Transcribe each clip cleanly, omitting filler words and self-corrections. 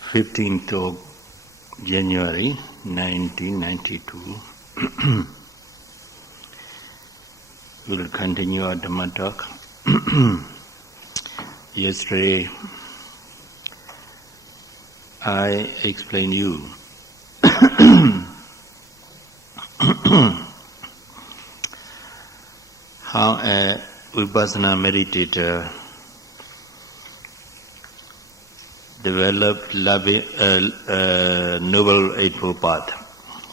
15th of January 1992. We will continue our Dhamma talk. Yesterday I explained you how a Vipassana meditator developed Noble Eightfold Path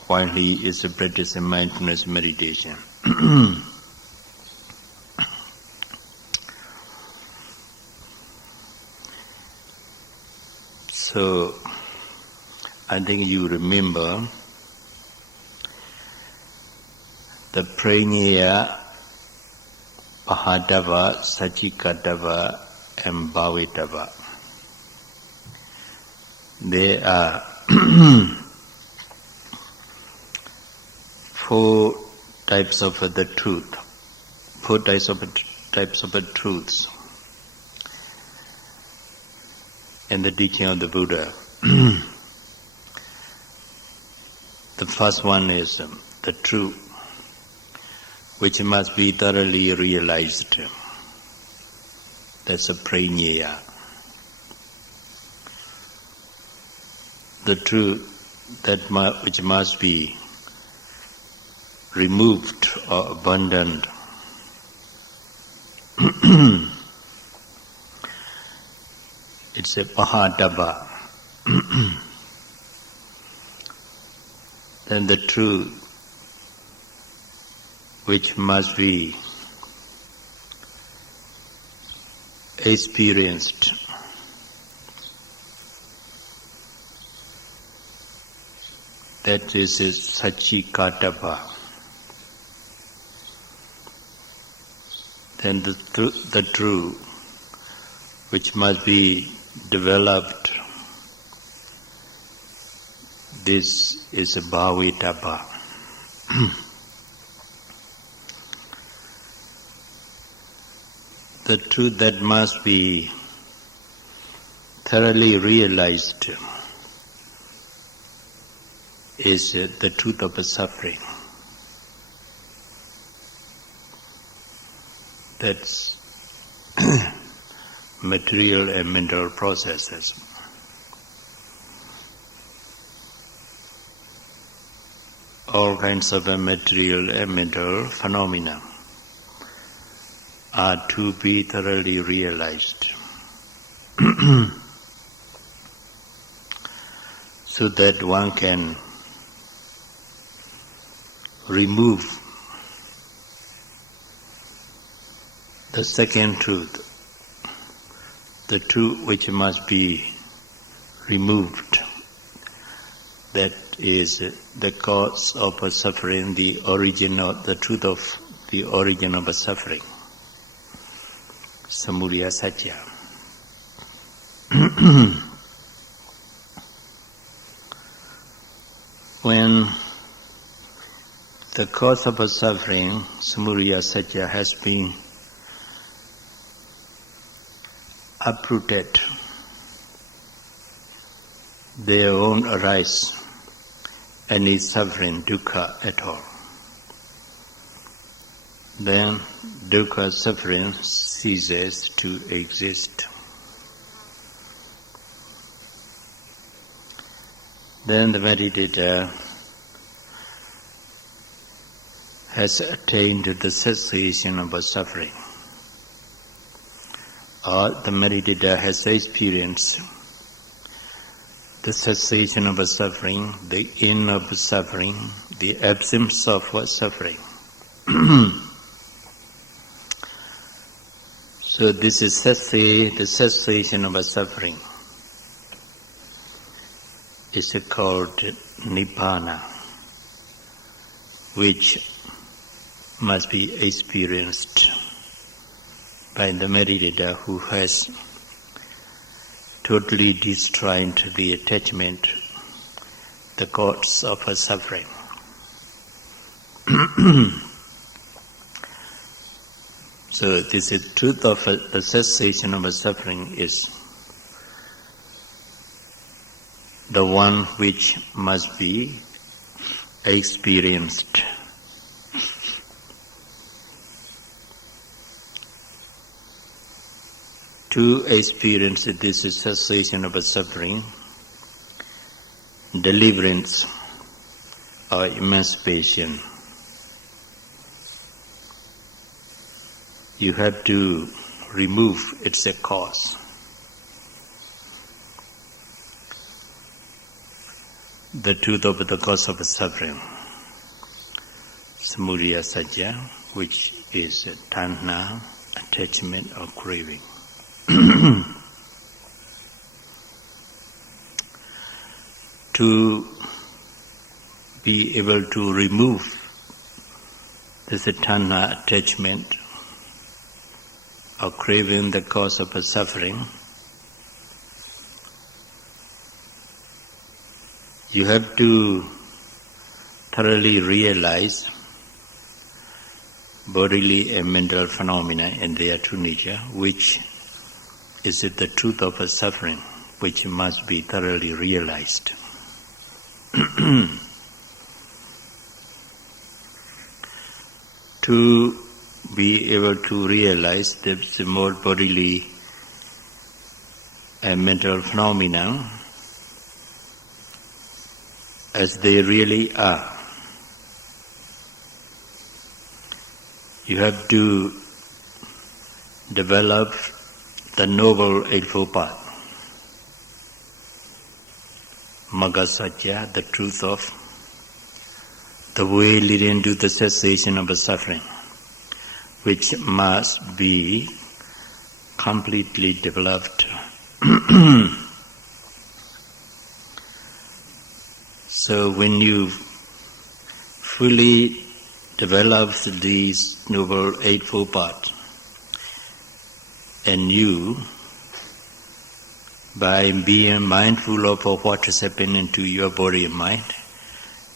while he is practicing mindfulness meditation. So, I think you remember the Prajñaya, Pahadava, Sachikatava, and Bhavitava. They are four types of the truth, four types of truths in the teaching of the Buddha. The first one is the truth, which must be thoroughly realized. That's a Prajñaya. The truth which must be removed or abandoned. It's a Pahadava. Then the truth which must be experienced. That is Sachikatava. Then the truth which must be developed. This is a Bhavitava. The truth that must be thoroughly realized is the truth of suffering. That's material and mental processes. All kinds of material and mental phenomena are to be thoroughly realized so that one can remove the second truth, the truth which must be removed, that is the cause of suffering, the truth of the origin of suffering, Samudaya Satya. When the cause of suffering, Samudaya Satya, has been uprooted, there won't arise any suffering, dukkha at all. Then dukkha, suffering, ceases to exist. Then the meditator has attained the cessation of suffering, or the meditator has experienced the cessation of suffering, the end of suffering, the absence of suffering. So this is the cessation of suffering. It's called Nibbana, which must be experienced by the meditator who has totally destroyed the attachment, the cause of suffering. So this is truth of the cessation of suffering is the one which must be experienced. To experience this cessation of suffering, deliverance or emancipation, you have to remove its cause. The truth of the cause of suffering, Samudaya Satya, which is tanha, attachment or craving. To be able to remove this tanha, attachment or craving, the cause of suffering, you have to thoroughly realize bodily and mental phenomena and their true nature, which is the truth of suffering, which must be thoroughly realized. To be able to realize the more bodily and mental phenomena as they really are, you have to develop the Noble Eightfold Path, Magga Satya, the truth of the way leading to the cessation of suffering, which must be completely developed. So when you fully develop these Noble Eightfold Paths, and you, by being mindful of what is happening to your body and mind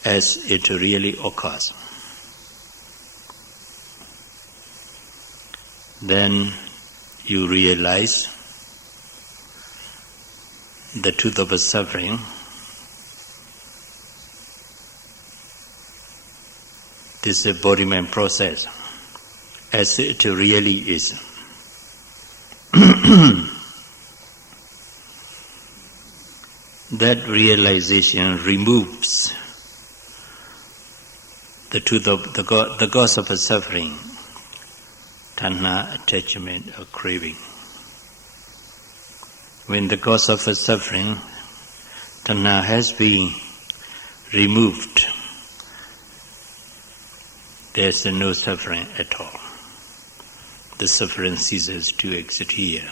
as it really occurs, then you realize the truth of suffering, this embodiment process as it really is. That realization removes the truth of the cause of suffering, tanha, attachment or craving. When the cause of suffering, tanha, has been removed, there is no suffering at all. The suffering ceases to exist here.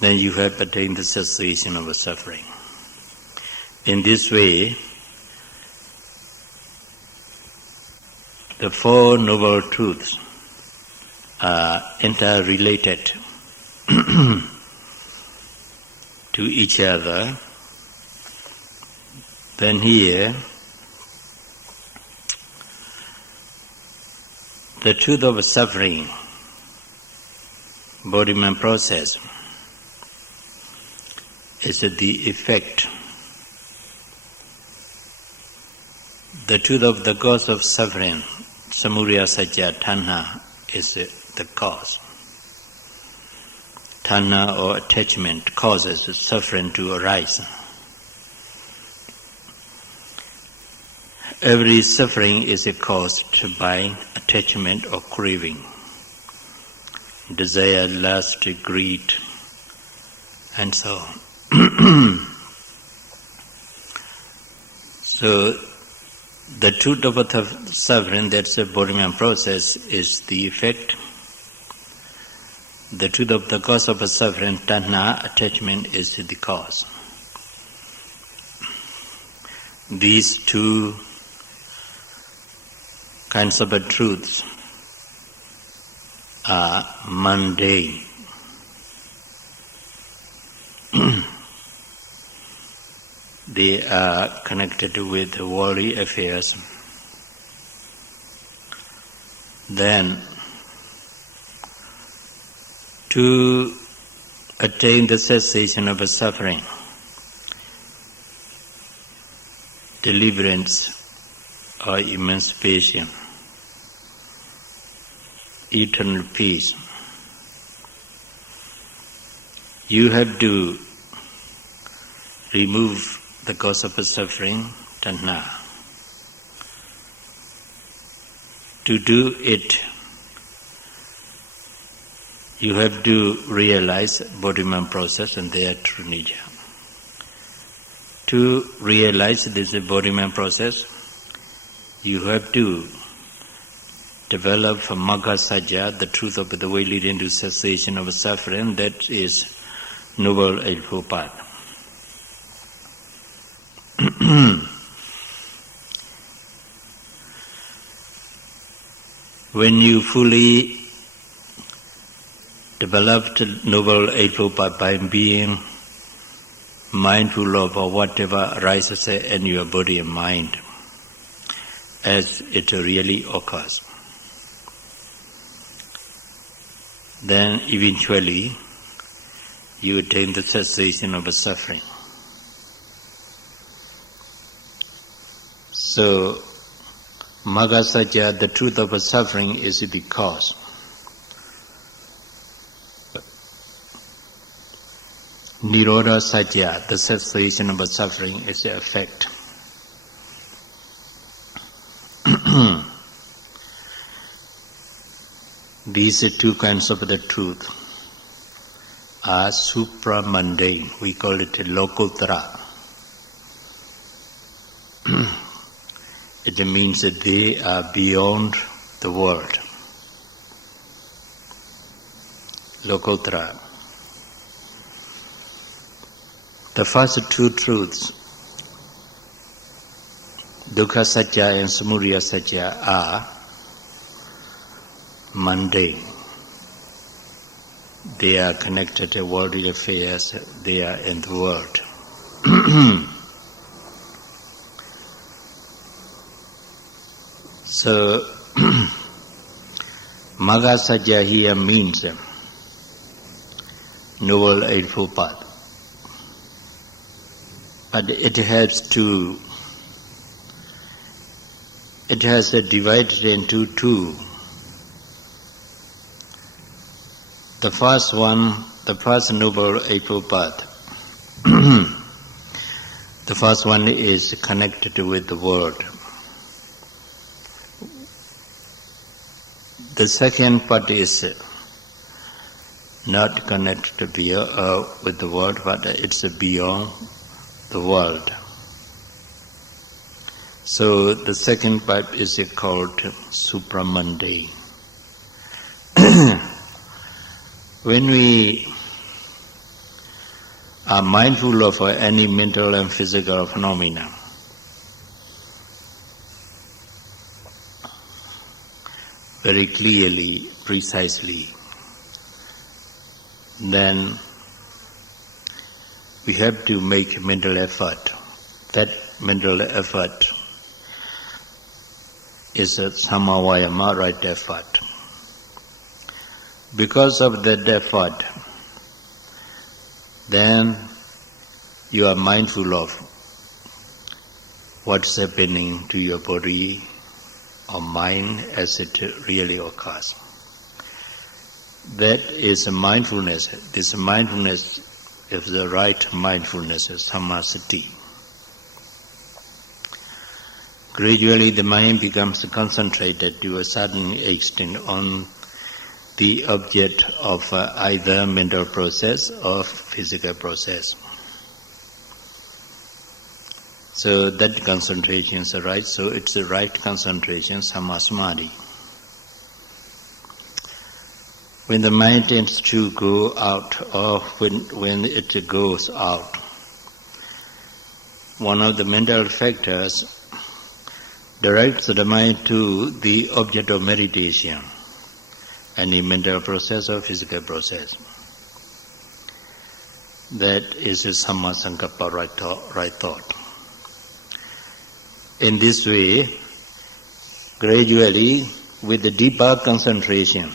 Then you have attained the cessation of suffering. In this way, the Four Noble Truths are interrelated to each other. Then here, the truth of suffering, embodiment process, is the effect. The truth of the cause of suffering, Samudaya Satya, tanha, is the cause. Tanha or attachment causes suffering to arise. Every suffering is caused by attachment or craving, desire, lust, greed, and so on. So, the truth of the suffering, that's the embodiment process, is the effect. The truth of the cause of suffering, tanha, attachment, is the cause. These two kinds of truths are mundane. They are connected with worldly affairs. Then, to attain the cessation of suffering, deliverance or emancipation, eternal peace, you have to remove the cause of suffering, tanha. To do it, you have to realize bodhimam process and their true nature. To realize this bodhimam process, you have to develop magga sajja, the truth of the way leading to cessation of suffering, that is Noble Eightfold Path. When you fully developed Noble Eightfold Path by being mindful of whatever arises in your body and mind as it really occurs, then eventually you attain the cessation of suffering. So, magga sajja, the truth of suffering, is the cause. Nirodha sajja, the cessation of suffering, is the effect. These two kinds of the truth are supra-mundane. We call it lokuttara. It means that they are beyond the world. Lokuttara. The first two truths, dukkha sajja and samudaya sajja, are mundane. They are connected to worldly affairs, they are in the world. So, magga sajja here means Noble Eightfold Path. But it has divided into two. The first one, the first Noble Eightfold Path, the first one is connected with the world. The second part is not connected with the world, but it's beyond the world. So the second part is called supramundane. When we are mindful of any mental and physical phenomena, very clearly, precisely, then we have to make mental effort. That mental effort is a samavayama, right effort. Because of that effort, then you are mindful of what's happening to your body or mind as it really occurs. That is a mindfulness. This mindfulness is the right mindfulness, samasati. Gradually the mind becomes concentrated to a certain extent on the object of either mental process or physical process. So that concentration is right, so it's the right concentration, samasmadi. When the mind tends to go out, or when it goes out, one of the mental factors directs the mind to the object of meditation, any mental process or physical process. That is a sammasankappa, right thought. In this way, gradually, with the deeper concentration,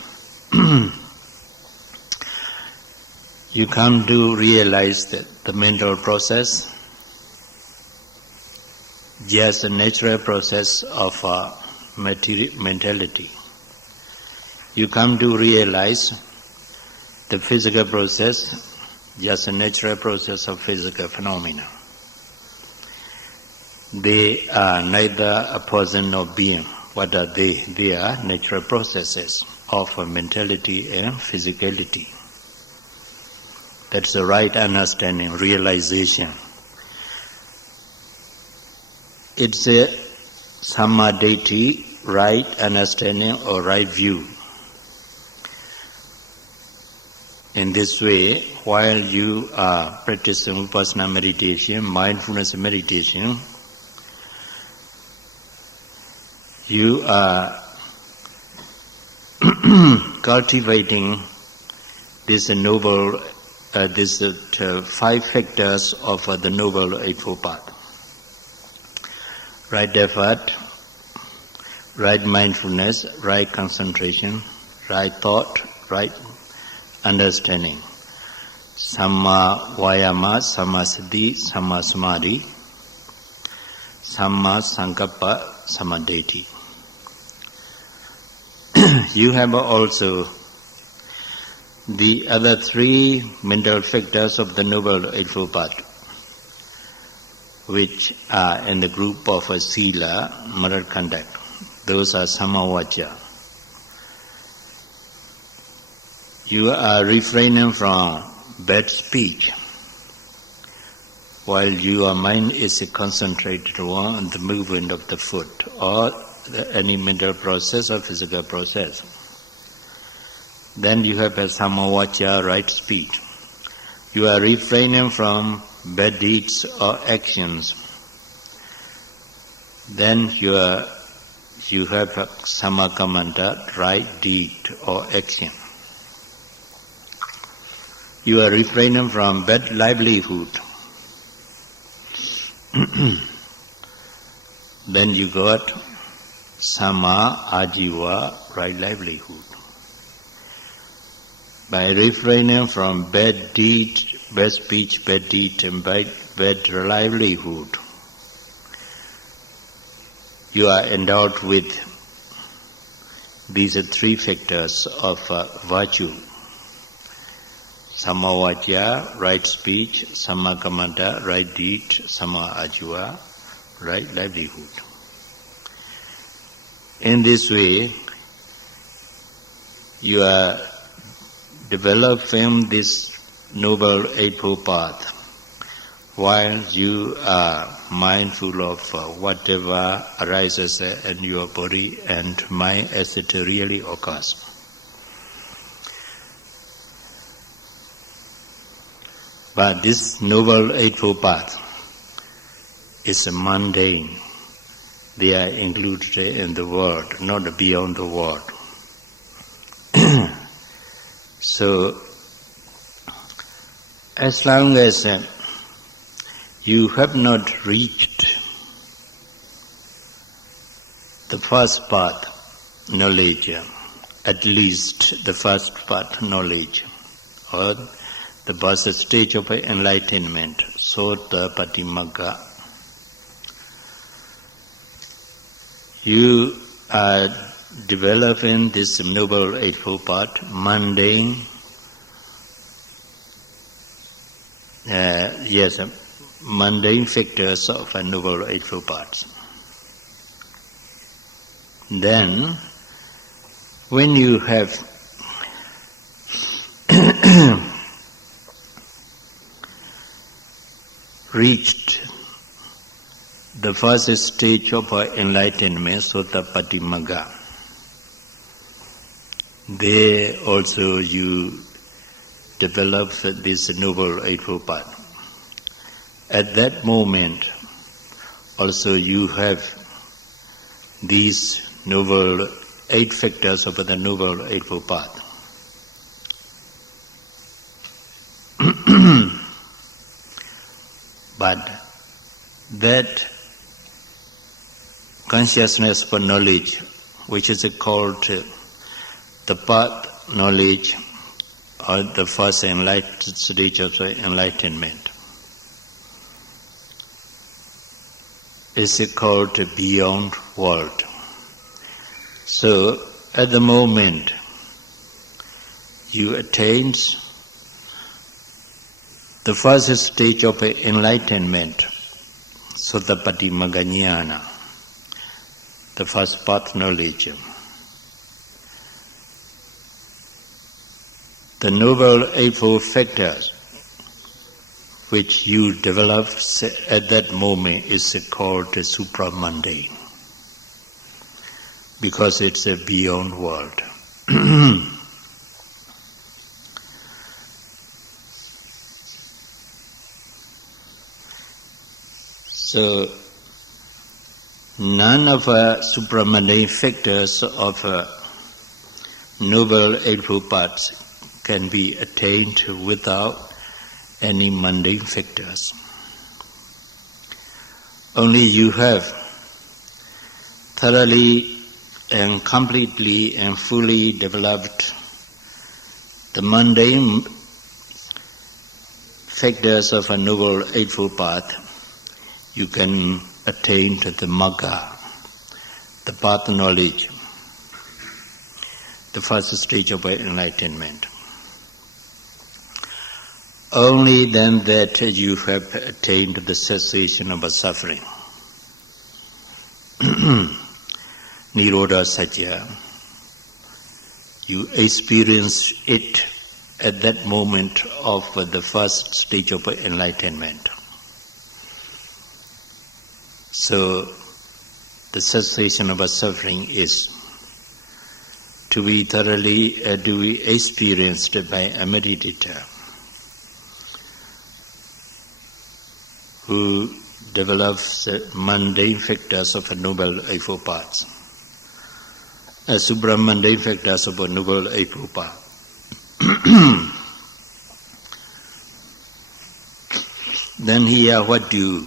you come to realize that the mental process, just a natural process of mentality. You come to realize the physical process, just a natural process of physical phenomena. They are neither a person nor being. What are they? They are natural processes of mentality and physicality. That's the right understanding, realization. It's a samadhi, right understanding or right view. In this way, while you are practicing vipassana meditation, mindfulness meditation, you are cultivating this noble, these 5 factors of the Noble Eightfold Path. Right effort, right mindfulness, right concentration, right thought, right understanding. Samma vayama, samma siddhi, samma samadhi, samma sankappa, samma ditti. You have also the other 3 mental factors of the Noble Eightfold Path, which are in the group of sila, moral conduct. Those are samavacha. You are refraining from bad speech while your mind is concentrated on the movement of the foot or any mental process or physical process. Then you have a samavacha, right speech. You are refraining from bad deeds or actions. Then you have a samakammanta, right deed or action. You are refraining from bad livelihood. Then you got sama ajiva, right livelihood. By refraining from bad deed, bad speech, bad deed, and bad livelihood, you are endowed with these 3 factors of virtue. Samavacha, right speech, samakammanta, right deed, sama ajiva, right livelihood. In this way, you are developing this Noble Eightfold Path while you are mindful of whatever arises in your body and mind as it really occurs. But this Noble Eightfold Path is mundane. They are included in the world, not beyond the world. So, as long as you have not reached the first path knowledge, at least the first path knowledge, or the first stage of enlightenment, Sotapatimagga, you are developing this Noble Eightfold Path, mundane, mundane factors of a Noble Eightfold Path. Then, when you have reached the first stage of enlightenment, Sotapatimagga, there also you develop this Noble Eightfold Path. At that moment, also you have these 8 factors of the Noble Eightfold Path. But that consciousness for knowledge, which is called the path knowledge, or the first stage of enlightenment, is called beyond world. So at the moment you attain the first stage of enlightenment, Sotapatti Maganyana, the first path knowledge. The Noble Eightfold Factors which you develop at that moment is called supramundane, because it's a beyond world. So none of supramundane factors of Noble Eightfold Paths can be attained without any mundane factors. Only you have thoroughly and completely and fully developed the mundane factors of a Noble Eightfold Path, you can attain to the Magga, the path knowledge, the first stage of enlightenment. Only then that you have attained the cessation of suffering. Nirodha Satya, you experience it at that moment of the first stage of enlightenment. So the cessation of suffering is to be thoroughly experienced by a meditator who develops mundane factors of a Noble Eightfold Paths, supramundane factors of a Noble Eightfold Path. Then here what do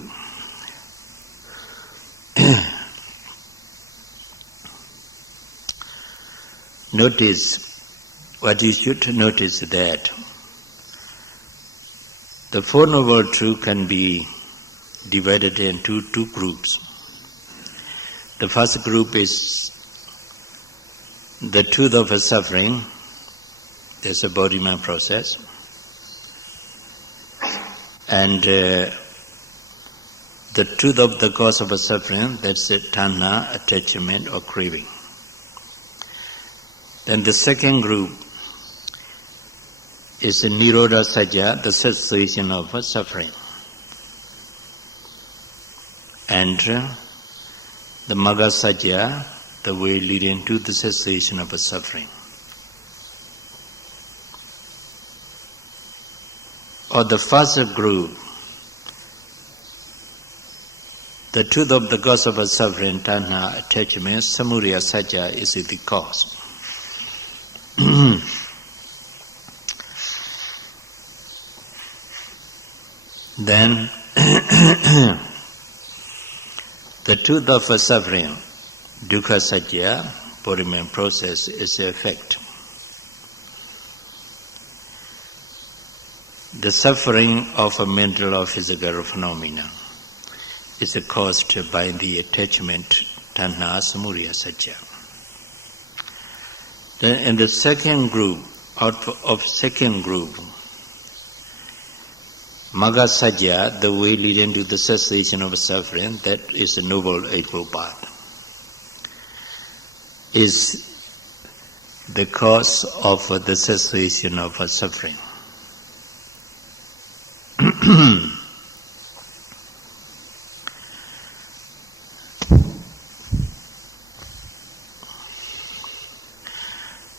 notice, what you should notice that the Four Noble Truths can be divided into two groups. The first group is the truth of suffering, there's a body-mind process, and the truth of the cause of suffering, that's the tanha, attachment or craving. Then the second group is the Nirodha Satya, the cessation of suffering. And the Magga Satya, the way leading to the cessation of suffering. Or the first group, the truth of the cause of suffering, tanha, attachment, samudaya satya is the cause. Then the truth of suffering, dukkha satya, body-mind process, is the effect. The suffering of a mental or physical phenomena is caused by the attachment, tanha, samudaya satya. Then in the second group, out of second group, Magga Satya, the way leading to the cessation of suffering, that is the Noble Eightfold Path, is the cause of the cessation of suffering.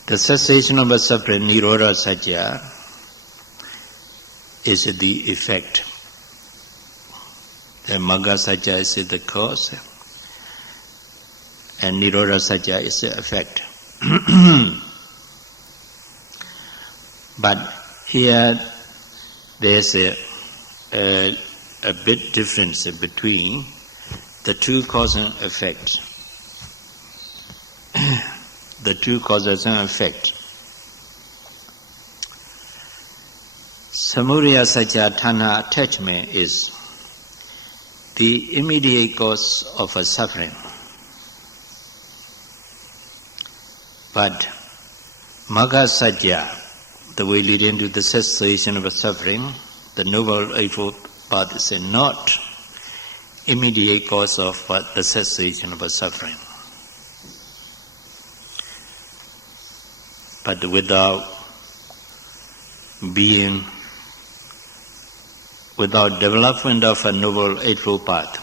The cessation of suffering, Nirodha Satya, is the effect. The Magga Satya is the cause, and Nirodha Satya is the effect. But here there's a bit difference between the two cause and effect. The two causes and effect. Samudaya Satya, tanha, attachment is the immediate cause of a suffering. But Magga Satya, the way leading to the cessation of a suffering, the Noble Eightfold Path is not immediate cause of the cessation of a suffering. But without development of a Noble Eightfold Path,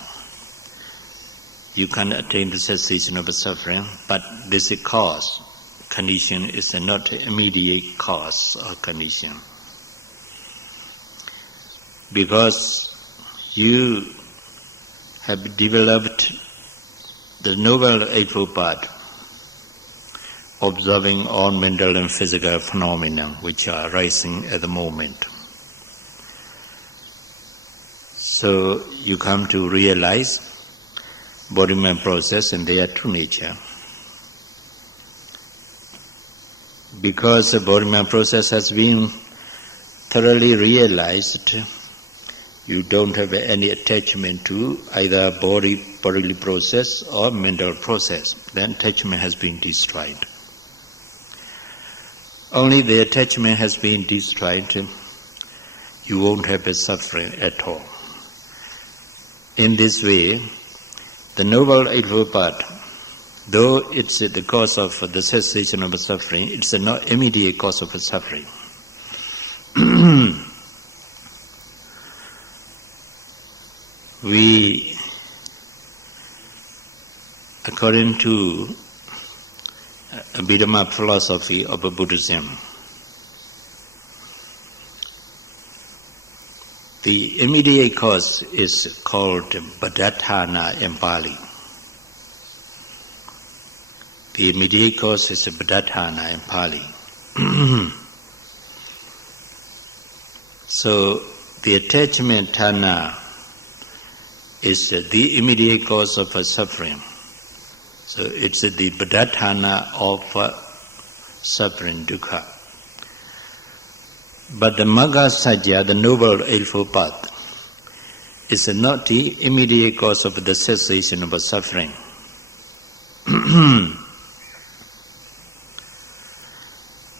you can attain the cessation of a suffering, but this is cause. Condition is not immediate cause or condition. Because you have developed the Noble Eightfold Path, observing all mental and physical phenomena which are arising at the moment. So you come to realize body-mind process and their true nature. Because the body-mind process has been thoroughly realized, you don't have any attachment to either bodily process or mental process. Then attachment has been destroyed. Only the attachment has been destroyed, you won't have a suffering at all. In this way, the Noble Eightfold Path, though it's the cause of the cessation of a suffering, it's not immediate cause of a suffering. We, according to Abhidhamma philosophy of Buddhism, the immediate cause is called Badatthana in Pali. The immediate cause is Badatthana in Pali. So the attachment thana is the immediate cause of a suffering. So it's the Badatthana of suffering, dukkha. But the Magga Satya, the Noble Eightfold Path, is not the immediate cause of the cessation of a suffering.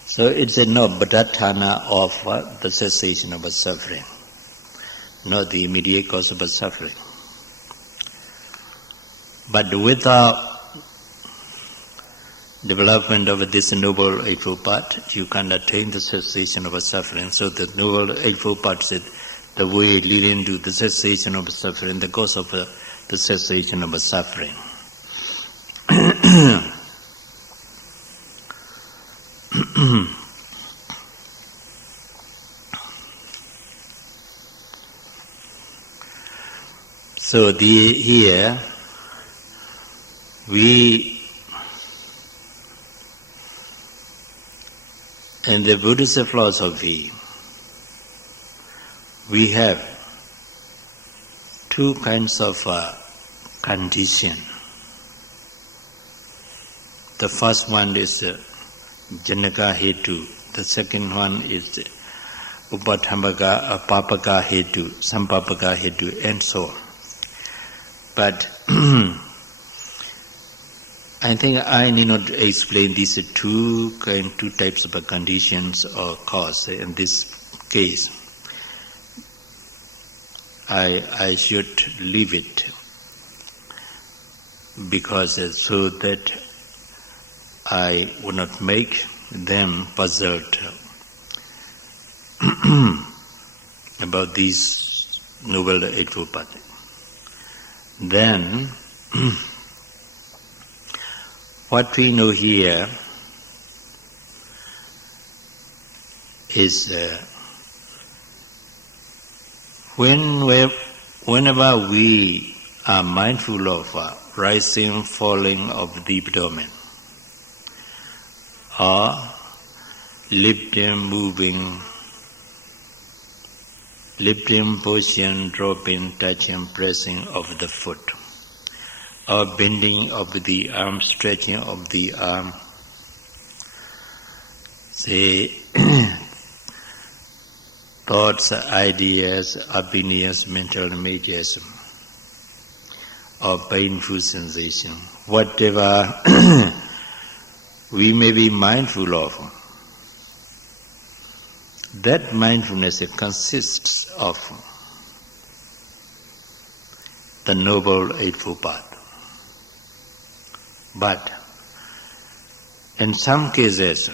So it's not Badatthana of the cessation of a suffering, not the immediate cause of a suffering. But without development of this Noble Eightfold Path, you can attain the cessation of a suffering. So the Noble Eightfold Path is the way leading to the cessation of suffering, the cause of the cessation of a suffering. So here we, in the Buddhist philosophy, we have two kinds of condition. The first one is Janaka Hetu. The second one is Upathambaka, Papaka Hetu, Sampapaka Hetu, and so on. But I think I need not explain these two types of conditions or cause. In this case, I should leave it, because so that I would not make them puzzled about these Noble Eightfold Path. Then, what we know here is whenever we are mindful of rising, falling of the abdomen, or lifting, moving, lifting, pushing, dropping, touching, pressing of the foot, or bending of the arm, stretching of the arm, say thoughts, ideas, opinions, mental images, or painful sensation, whatever we may be mindful of, that mindfulness consists of the Noble Eightfold Path. But in some cases,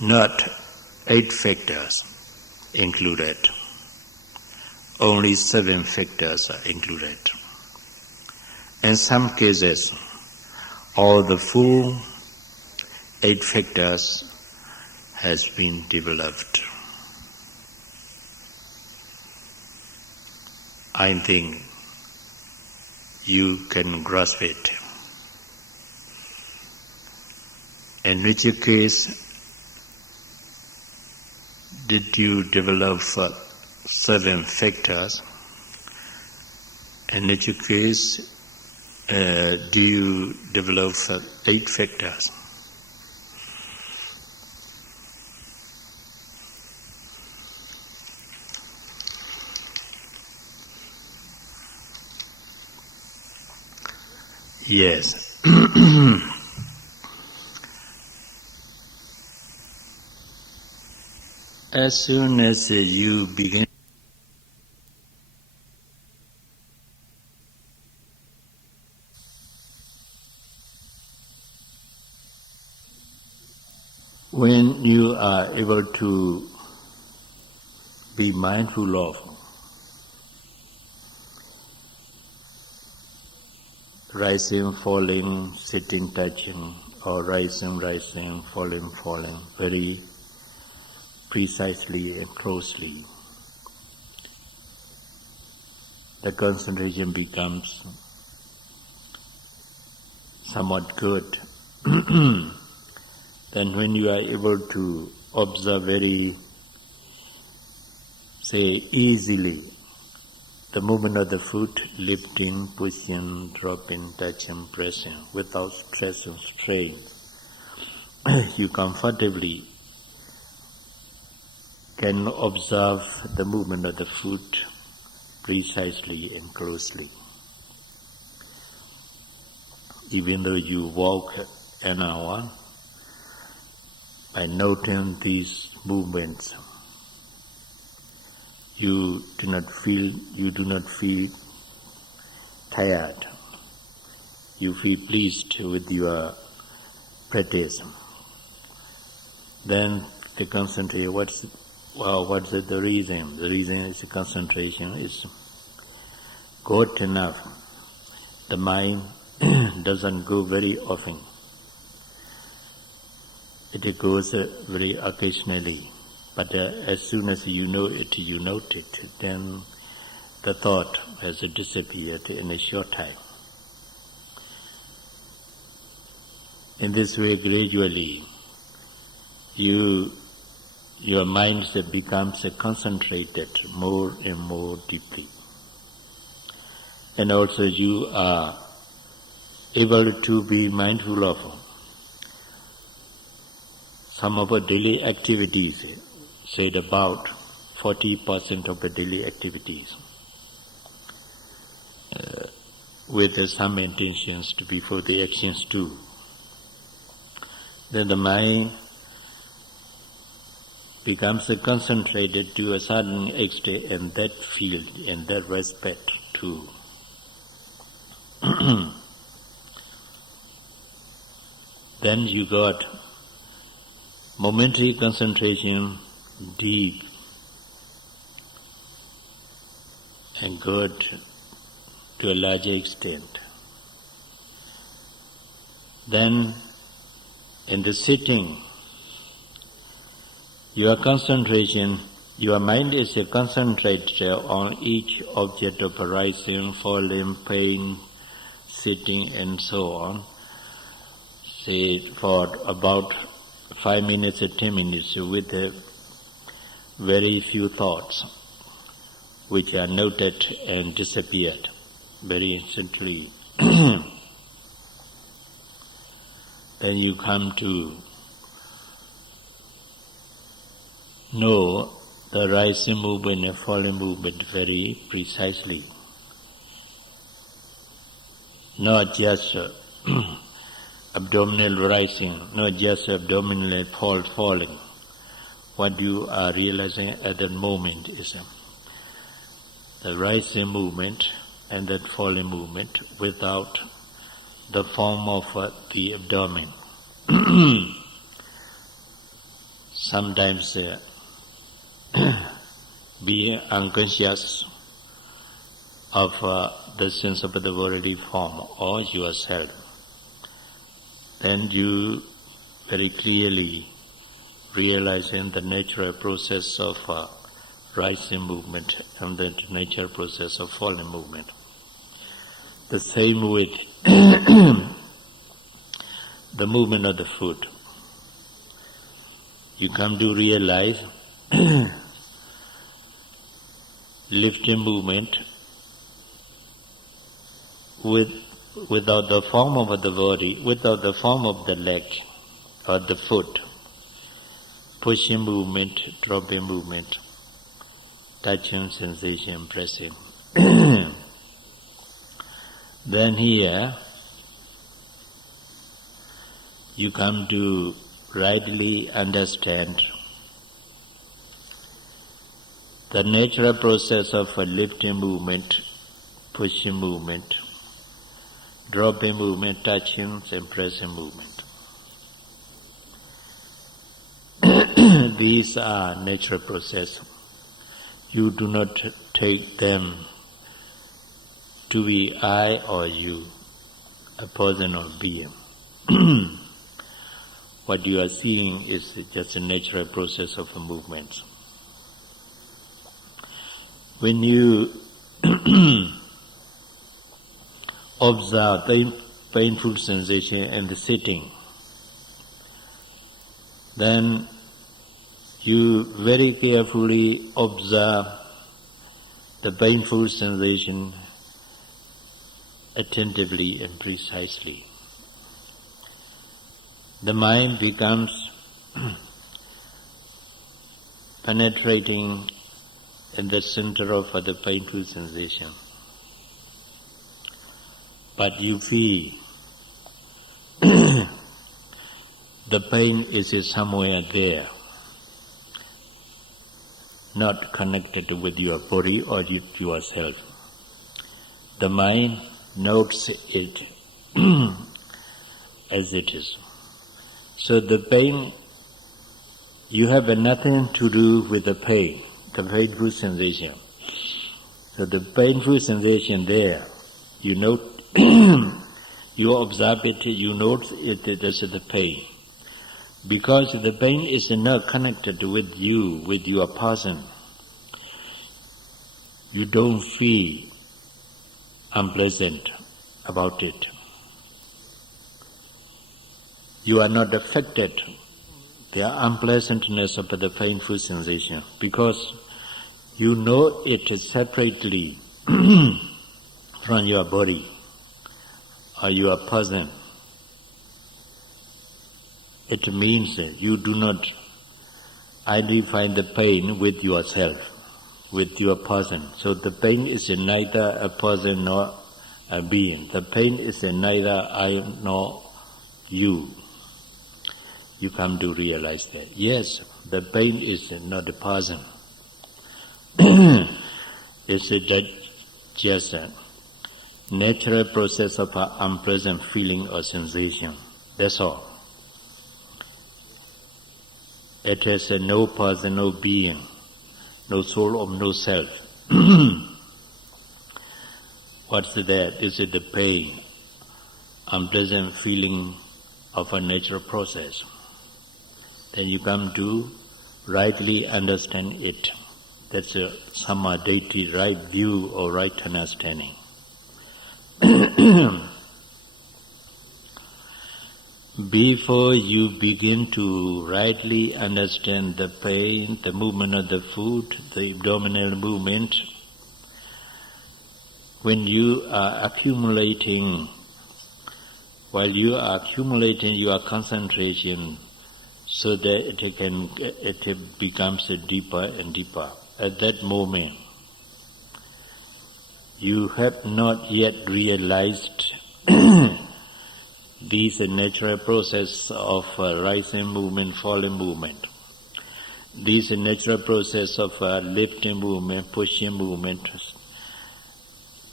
not 8 factors included, only 7 factors are included. In some cases, all the full 8 factors has been developed. I think you can grasp it. In which case did you develop 7 factors? In which case do you develop 8 factors? Yes. As soon as you begin when you are able to be mindful of rising, falling, sitting, touching, or rising, falling, very precisely and closely, the concentration becomes somewhat good. Then when you are able to observe very, say, easily the movement of the foot, lifting, pushing, dropping, touching, pressing, without stress and strain, you comfortably can observe the movement of the foot precisely and closely. Even though you walk an hour, by noting these movements, you do not feel tired. You feel pleased with your practice. Then the concentration, what's the reason? The reason is the concentration is good enough. The mind doesn't go very often. It goes very occasionally. But as soon as you know it, you note it, then the thought has disappeared in a short time. In this way, gradually, your mind becomes concentrated more and more deeply. And also you are able to be mindful of some of our daily activities, said about 40% of the daily activities, with some intentions before the actions too. Then the mind becomes concentrated to a certain extent in that field, in that respect too. Then you got momentary concentration, deep and good to a larger extent. Then in the sitting, your concentration, your mind is concentrated on each object of arising, falling, pain, sitting and so on, say for about 5 minutes or 10 minutes with very few thoughts which are noted and disappeared very instantly. Then you come to know the rising movement and falling movement very precisely. not just abdominal rising, not just abdominal falling. What you are realizing at that moment is the rising movement and that falling movement without the form of the abdomen. Sometimes being unconscious of the sense of the bodily form or yourself, then you very clearly realizing the natural process of rising movement and the natural process of falling movement. The same with the movement of the foot. You come to realize lifting movement without the form of the body, without the form of the leg or the foot, pushing movement, dropping movement, touching sensation, pressing. Then here you come to rightly understand the natural process of a lifting movement, pushing movement, dropping movement, touching and pressing movement. These are natural processes. You do not take them to be I or you, a person or being. What you are seeing is just a natural process of a movement. When you observe the painful sensation in the sitting, then you very carefully observe the painful sensation attentively and precisely. The mind becomes penetrating in the center of the painful sensation. But you feel the pain is somewhere there, not connected with your body or yourself. The mind notes it as it is. So the pain, you have nothing to do with the pain, the painful sensation. So the painful sensation there, you note, you observe it, you note it as the pain. Because the pain is not connected with you, with your person, you don't feel unpleasant about it. You are not affected the unpleasantness of the painful sensation because you know it separately from your body or your person. It means you do not identify the pain with yourself, with your person. So the pain is neither a person nor a being. The pain is neither I nor you. You come to realize that, yes, the pain is not a person. It's just a natural process of an unpleasant feeling or sensation. That's all. It has no person, no being, no soul or no self. What's that? Is it the pain, unpleasant feeling of a natural process? Then you come to rightly understand it. That's a samadhi, right view or right understanding. Before you begin to rightly understand the pain, the movement of the foot, the abdominal movement, when you are accumulating, while you are accumulating your concentration so that it becomes deeper and deeper, at that moment, you have not yet realized These natural process of rising movement, falling movement. These natural process of lifting movement, pushing movement,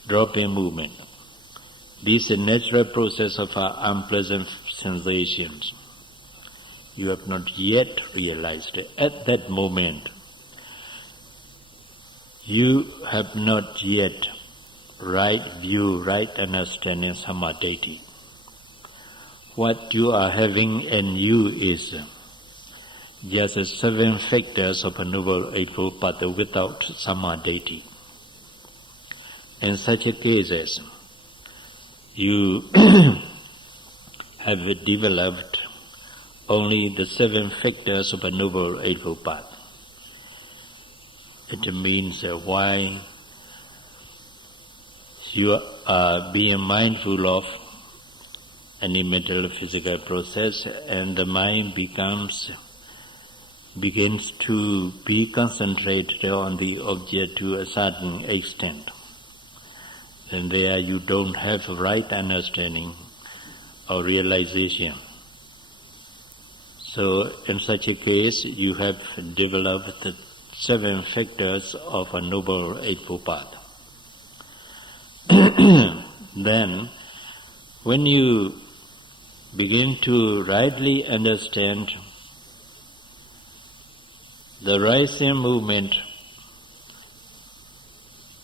dropping movement. These natural process of unpleasant sensations. You have not yet realized it. At that moment, you have not yet right view, right understanding samadhi. What you are having in you is just 7 factors of a Noble Eightfold Path without samadhi. In such cases, you have developed only the 7 factors of a Noble Eightfold Path. It means why you are being mindful of any mental or physical process, and the mind begins to be concentrated on the object to a certain extent. And there you don't have right understanding or realization. So in such a case, you have developed the 7 factors of a Noble Eightfold Path. Then, when you begin to rightly understand the rising movement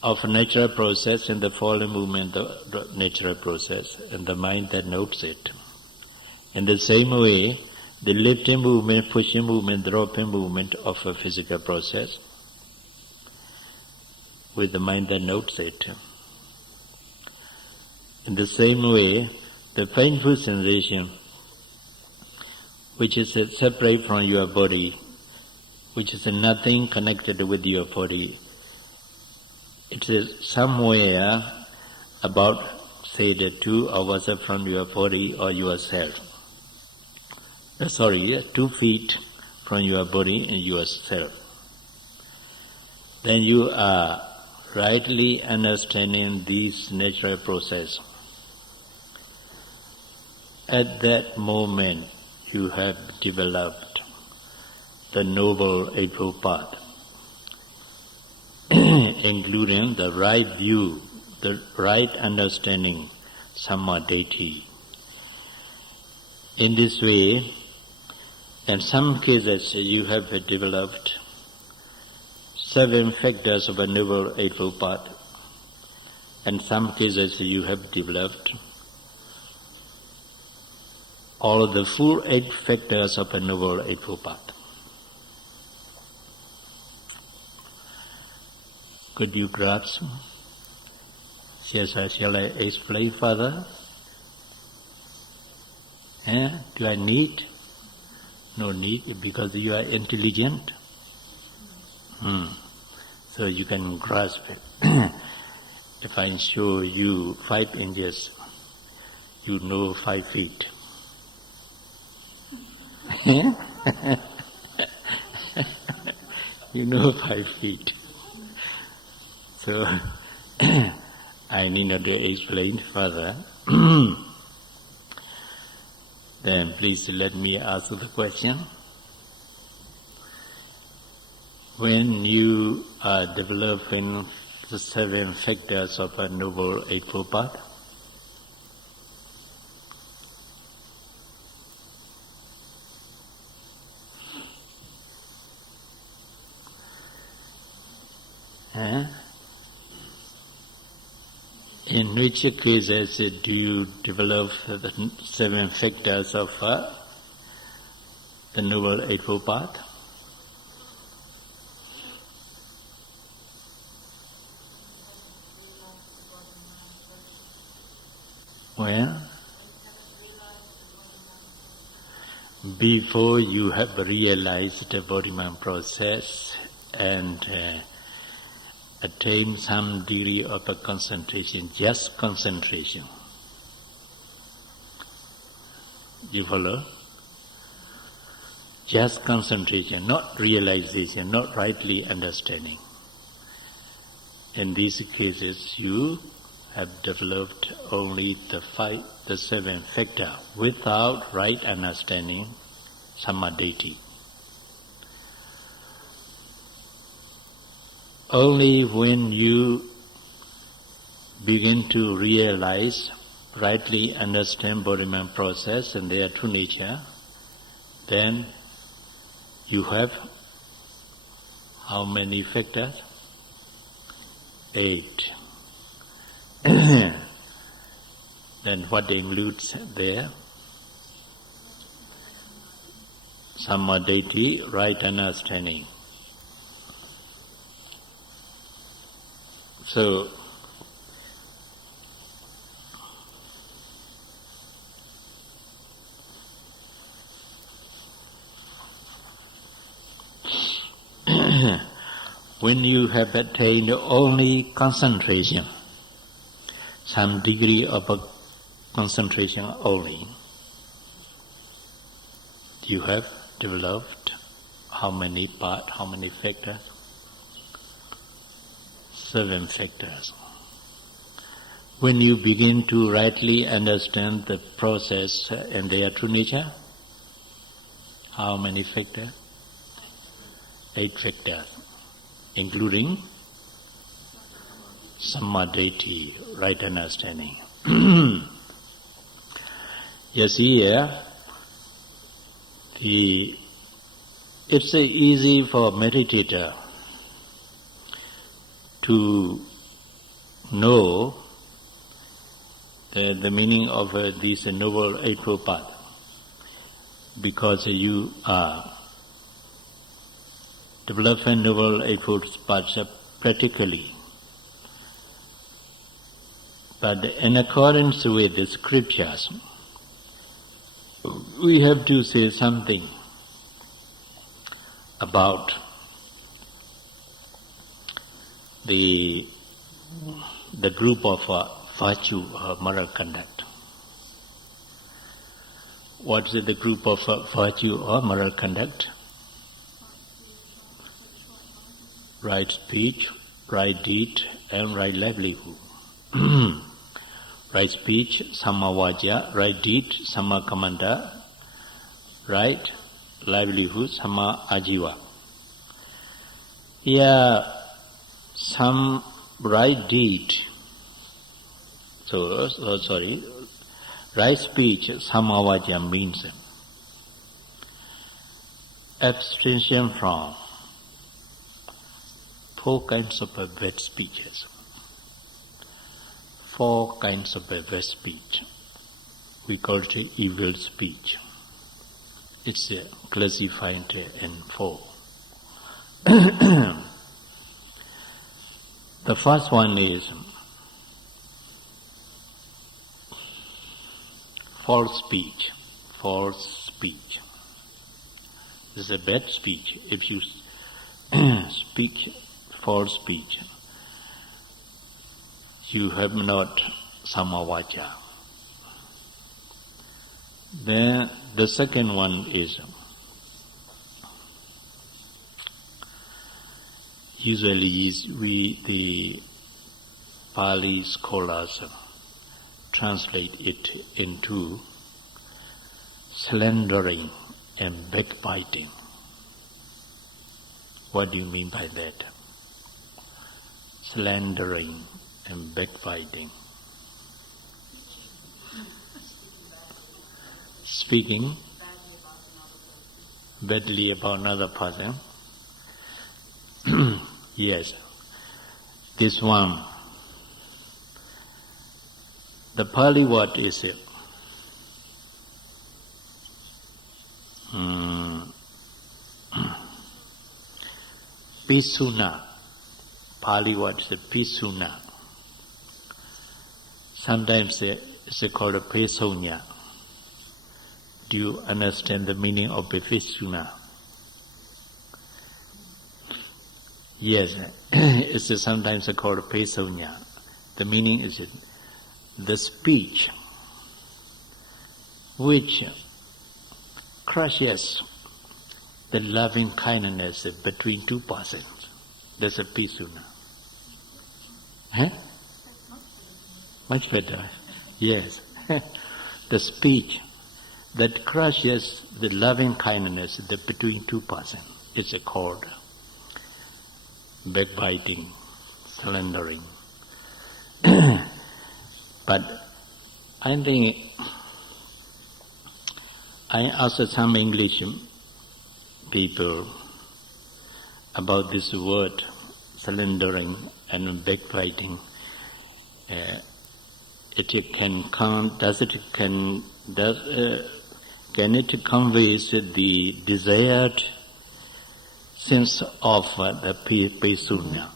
of natural process and the falling movement of the natural process, and the mind that notes it. In the same way, the lifting movement, pushing movement, dropping movement of a physical process, with the mind that notes it. In the same way, the painful sensation, which is separate from your body, which is nothing connected with your body, it is somewhere about, say, the 2 hours from your body or yourself. 2 feet from your body and yourself. Then you are rightly understanding these natural process. At that moment, you have developed the Noble Eightfold Path, including the right view, the right understanding, samadhi. In this way, in some cases, you have developed 7 factors of a Noble Eightfold Path. In some cases, you have developed all of the full 8 factors of a Noble Eightfold Path. Could you grasp? Shall I explain further? Do I need? No need, because you are intelligent. So you can grasp it. If I show you 5 inches, you know 5 feet. You know 5 feet. So I need not to explain further. Then please let me ask the question. When you are developing the 7 factors of a Noble Eightfold Path, in which cases do you develop the 7 factors of the Noble Eightfold Path? Well, before you have realized the body-mind process and attain some degree of a concentration, just concentration. You follow? Just concentration, not realization, not rightly understanding. In these cases, you have developed only the seven factors without right understanding, samadhi. Only when you begin to realize, rightly understand body-mind process and their true nature, then you have how many factors? 8. Then what includes there? Samadhi, right understanding. So, when you have attained only concentration, some degree of concentration only, you have developed how many parts, how many factors? 7 factors. When you begin to rightly understand the process and their true nature, how many factors? 8 factors, including samadhi, right understanding. Yes, here, it's easy for meditator to know the meaning of this Noble Eightfold Path, because you are developing Noble Eightfold Path practically. But in accordance with the scriptures, we have to say something about the group of virtue or moral conduct. What is the group of virtue or moral conduct? Right speech, right deed, and right livelihood. Right speech, samma vajja, right deed, samma kamanta, right livelihood, samma ajiva. Here, some right deed, right speech, samma vajja means abstention from 4 kinds of bad speeches. 4 kinds of bad speech. We call it evil speech. It's classified in 4. The first one is false speech. False speech. This is a bad speech. If you speak false speech, you have not samma vajja. Then the second one is usually the Pali scholars translate it into slandering and backbiting. What do you mean by that? Slandering and backbiting. Speaking badly about another person. Yes, this one. The Pali word is pisuna. Pali word is pisuna. Sometimes it's called a pesonya. Do you understand the meaning of pisuna? Yes, it's sometimes called pesonya. The meaning is the speech which crushes the loving kindness between 2 persons. That's a pisuna. Huh? Much better. Yes. The speech that crushes the loving kindness between two persons is called backbiting, slandering. But I think I asked some English people about this word, slandering and backbiting. Can it convey the desired sense of the pesunya?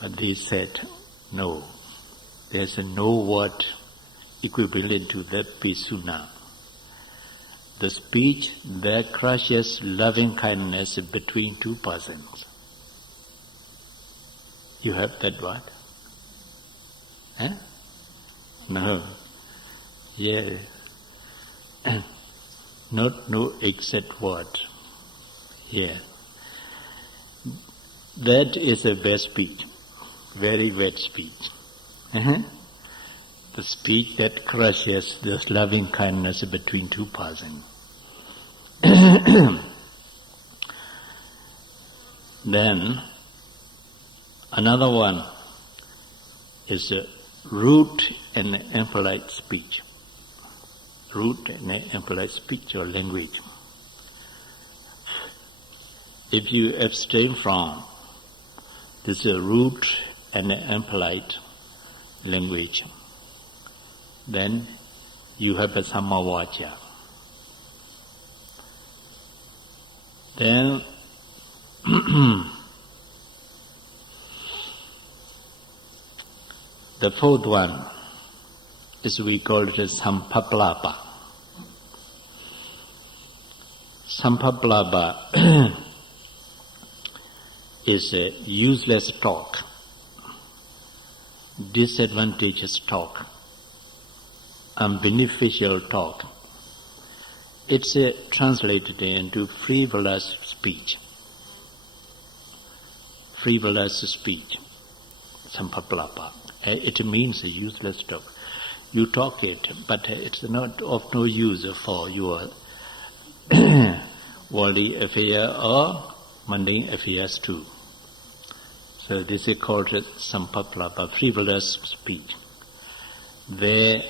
But they said, no, there's no word equivalent to the pesunya. The speech that crushes loving kindness between two persons. You have that word? Huh? No. Yeah. No exact word. Yeah. That is a bad speech. Very bad speech. The speech that crushes this loving kindness between two persons. Then another one is rude and impolite speech. Rude and impolite speech or language. If you abstain from this rude and impolite language, then you have a samavacha. Then the fourth one is we call it sampaplapa. Sampaplapa is a useless talk, disadvantageous talk, unbeneficial talk. It's translated into frivolous speech. Frivolous speech, sampaplapa. It means a useless talk. You talk it, but it's not of no use for your worldly affair or mundane affairs too. So this is called sampaplapa, frivolous speech. These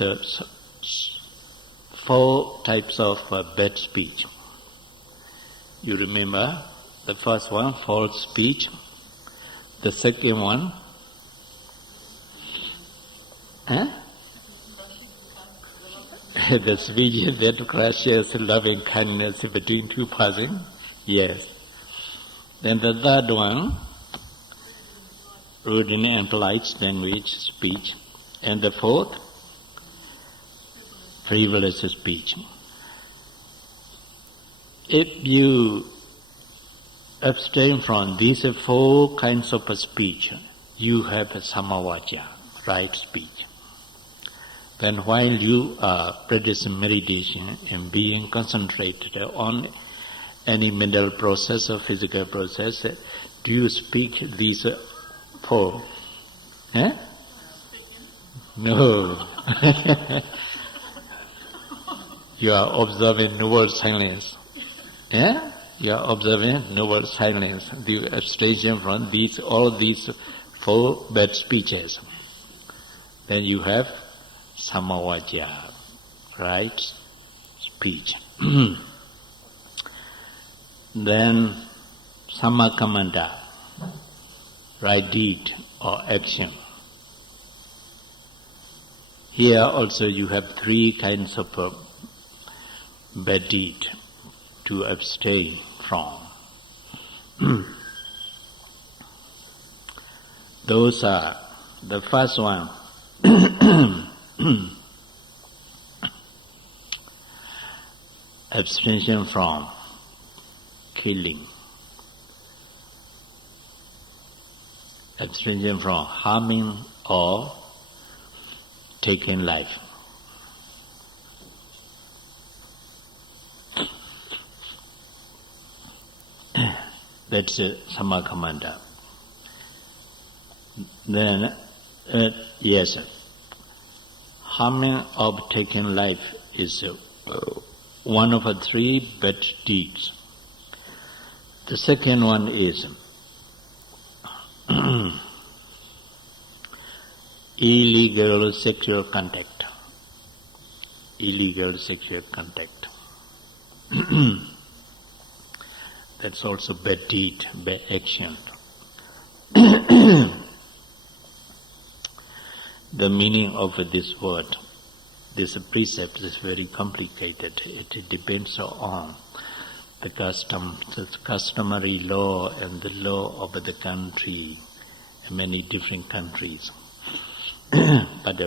are 4 types of bad speech. You remember the first one, false speech. The second one, the speech that crushes loving kindness between two persons. Yes. Then the third one, rude and impolite language, speech. And the fourth, frivolous speech. If you abstain from these 4 kinds of speech, you have a samavacha, right speech. Then while you are practicing meditation and being concentrated on any mental process or physical process, do you speak these 4? No. You are observing noble silence. You are observing noble silence. The abstention from all these 4 bad speeches. Then you have samavacha, right speech. Then sammakamanta, right deed or action. Here also you have 3 kinds of bad deed to abstain from. Those are, the first one, abstention from killing, abstention from harming or taking life. That's sammakamanta. Then, yes, harming of taking life is one of the three bad deeds. The second one is illegal sexual contact. Illegal sexual contact. That's also bad deed, bad action. The meaning of this word, this precept is very complicated. It depends on the customary law and the law of the country, many different countries. But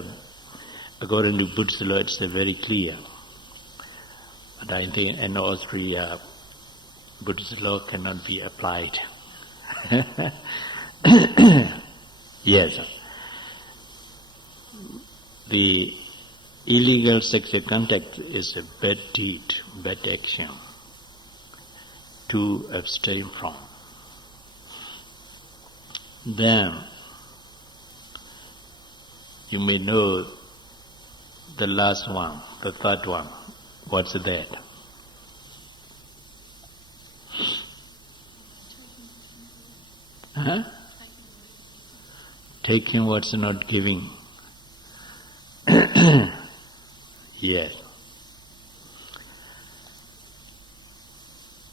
according to Buddhist law, it's very clear. But I think in Austria, Buddhist law cannot be applied. Yes. The illegal sexual contact is a bad deed, bad action to abstain from. Then you may know the last one, the third one. What's that? Taking what's not giving. Yes.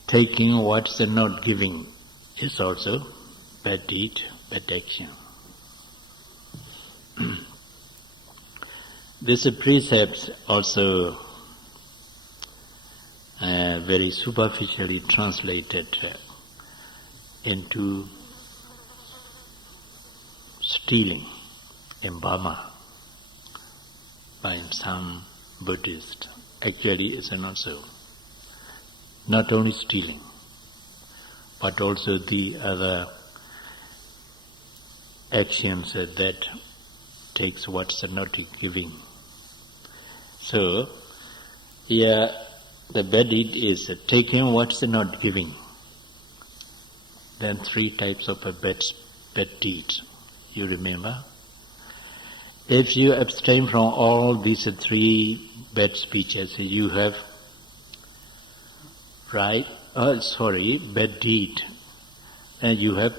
Taking what's not giving is also bad deed, bad action. This precept also very superficially translated into stealing in Burma by some Buddhists. Actually, it's not so. Not only stealing, but also the other actions that takes what's not giving. So, here the bad deed is taking what's not giving. Then three types of bad deeds. You remember? If you abstain from all these three bad speeches, you have bad deed. And you have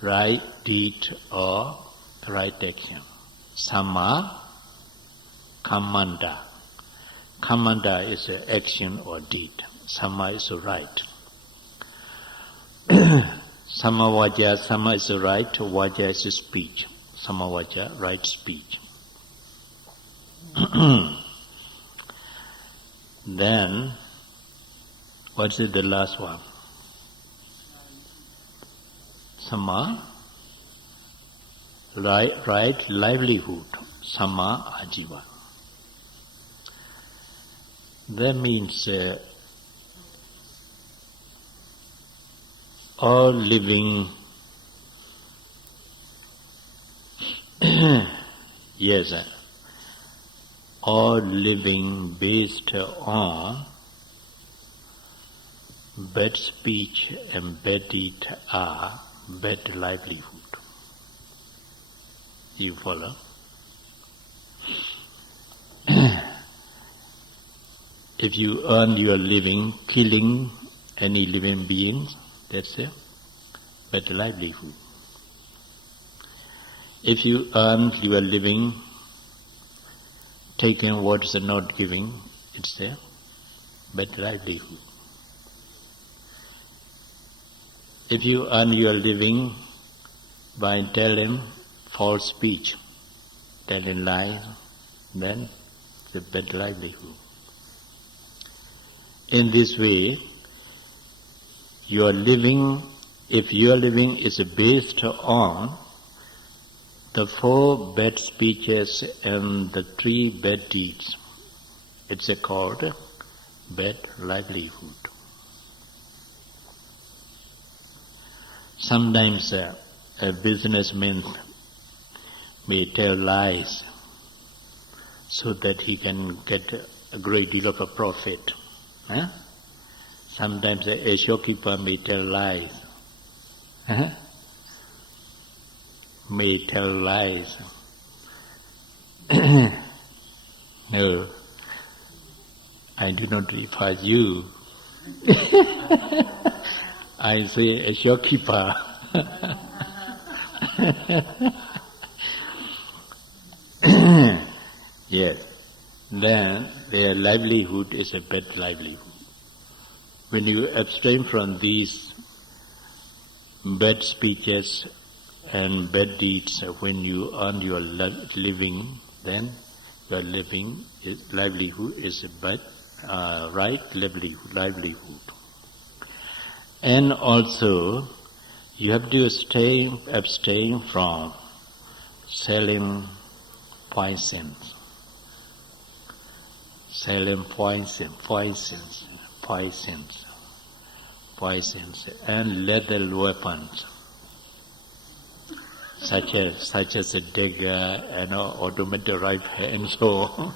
right deed or right action. Samma, kammanta. Kammanta is action or deed. Samma is right. Samma vaja, samma is right, vaja is speech. Samma vaja, right speech. Then, what's the last one? Samma, right livelihood. Samma ajiva. That means all living, yes, all living based on bad speech and bad deed are bad livelihood. You follow? If you earn your living killing any living beings, that's a bad livelihood. If you earn your living taking what's not giving, it's a bad livelihood. If you earn your living by telling false speech, telling lies, then it's a bad livelihood. In this way, your living, if your living is based on the four bad speeches and the three bad deeds, it's called bad livelihood. Sometimes a businessman may tell lies so that he can get a great deal of a profit. Sometimes a shopkeeper may tell lies. may tell lies. No, I do not refer you. I say a shopkeeper. Yes, then their livelihood is a bad livelihood. When you abstain from these bad speeches and bad deeds, when you earn your living, then your livelihood is a bad, right livelihood. And also, you have to abstain from selling poisons. Selling poisons, and lethal weapons, such as a dagger and automatic rifle and so on.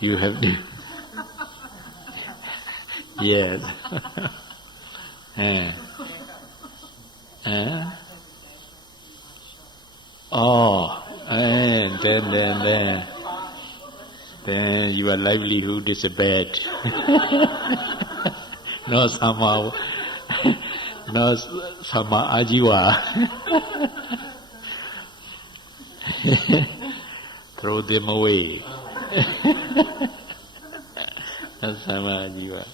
You have to, yes. And then your livelihood is bad. No sama ajiva. Throw them away. No sama ajiva.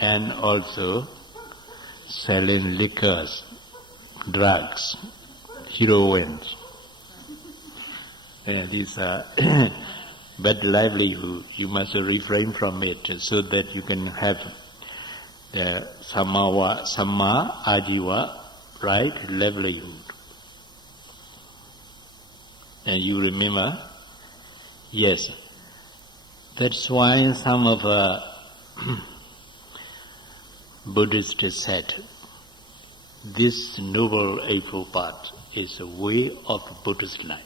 And also selling liquors, drugs, heroines. These are bad livelihood. You must refrain from it so that you can have the sama ajiva, right livelihood. And you remember? Yes. That's why some of Buddhists said, this Noble Eightfold Path is a way of Buddhist life.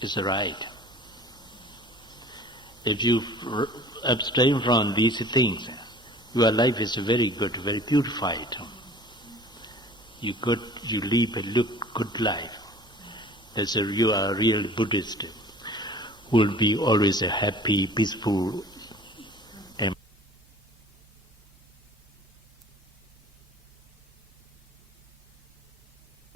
It's right. If you abstain from these things, your life is very good, very purified. You live a good life. You are a real Buddhist who will be always a happy, peaceful